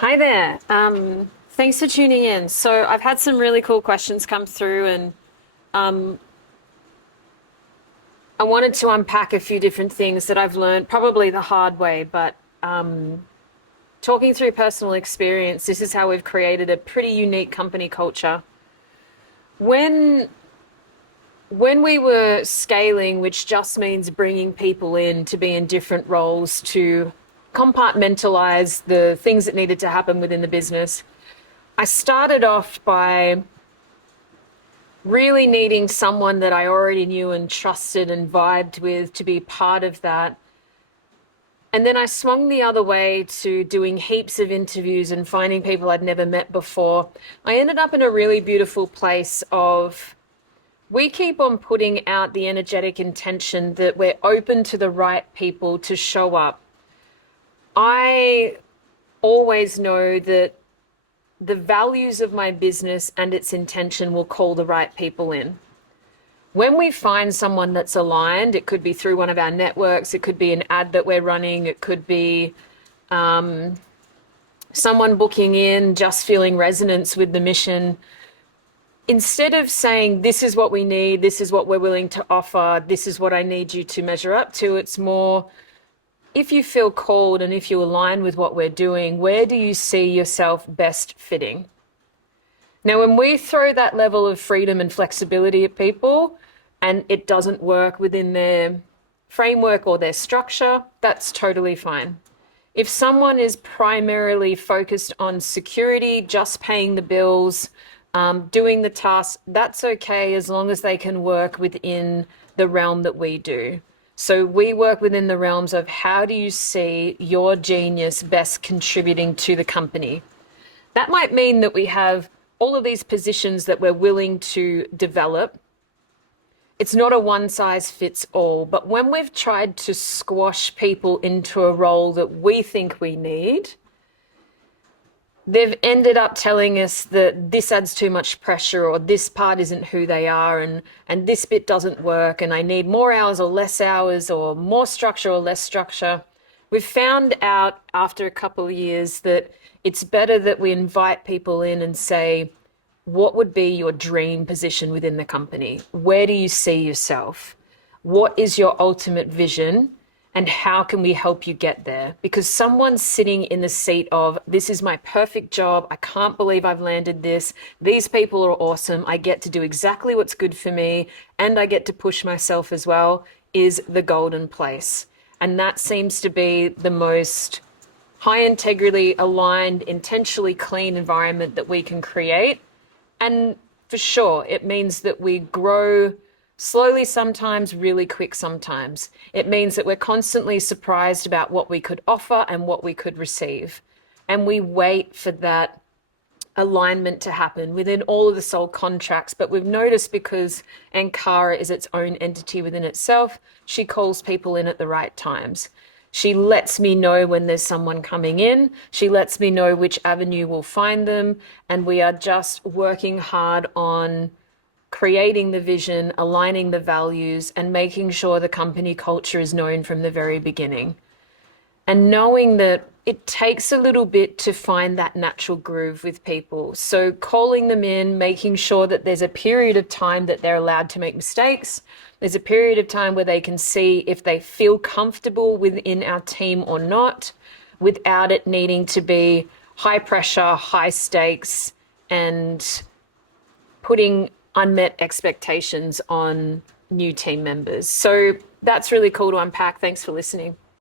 Hi there. Thanks for tuning in. So I've had some really cool questions come through, and um, I wanted to unpack a few different things that I've learned, probably the hard way, but talking through personal experience, this is how we've created a pretty unique company culture. When when we were scaling, which just means bringing people in to be in different roles to compartmentalize the things that needed to happen within the business, I started off by really needing someone that I already knew and trusted and vibed with to be part of that. And then I swung the other way to doing heaps of interviews and finding people I'd never met before. I ended up in a really beautiful place of we keep on putting out the energetic intention that we're open to the right people to show up. I always know that the values of my business and its intention will call the right people in. When we find someone that's aligned, it could be through one of our networks, it could be an ad that we're running, it could be someone booking in, just feeling resonance with the mission. Instead of saying, this is what we need, this is what we're willing to offer, this is what I need you to measure up to, it's more, if you feel called and if you align with what we're doing, where do you see yourself best fitting? Now, when we throw that level of freedom and flexibility at people and it doesn't work within their framework or their structure, that's totally fine. If someone is primarily focused on security, just paying the bills, doing the tasks, that's okay as long as they can work within the realm that we do. So we work within the realms of how do you see your genius best contributing to the company? That might mean that we have all of these positions that we're willing to develop. It's not a one size fits all, but when we've tried to squash people into a role that we think we need, they've ended up telling us that this adds too much pressure or this part isn't who they are and this bit doesn't work and I need more hours or less hours or more structure or less structure. We've found out after a couple of years that it's better that we invite people in and say, what would be your dream position within the company? Where do you see yourself? What is your ultimate vision? And how can we help you get there? Because someone's sitting in the seat of, this is my perfect job. I can't believe I've landed this. These people are awesome. I get to do exactly what's good for me. And I get to push myself as well, is the golden place. And that seems to be the most high integrity, aligned, intentionally clean environment that we can create. And for sure, it means that we grow slowly sometimes, really quick sometimes. It means that we're constantly surprised about what we could offer and what we could receive. And we wait for that alignment to happen within all of the soul contracts. But we've noticed because Ankara is its own entity within itself, she calls people in at the right times. She lets me know when there's someone coming in. She lets me know which avenue will find them. And we are just working hard on creating the vision, aligning the values, and making sure the company culture is known from the very beginning. And knowing that it takes a little bit to find that natural groove with people. So calling them in, making sure that there's a period of time that they're allowed to make mistakes. There's a period of time where they can see if they feel comfortable within our team or not, without it needing to be high pressure, high stakes, and putting unmet expectations on new team members. So that's really cool to unpack. Thanks for listening.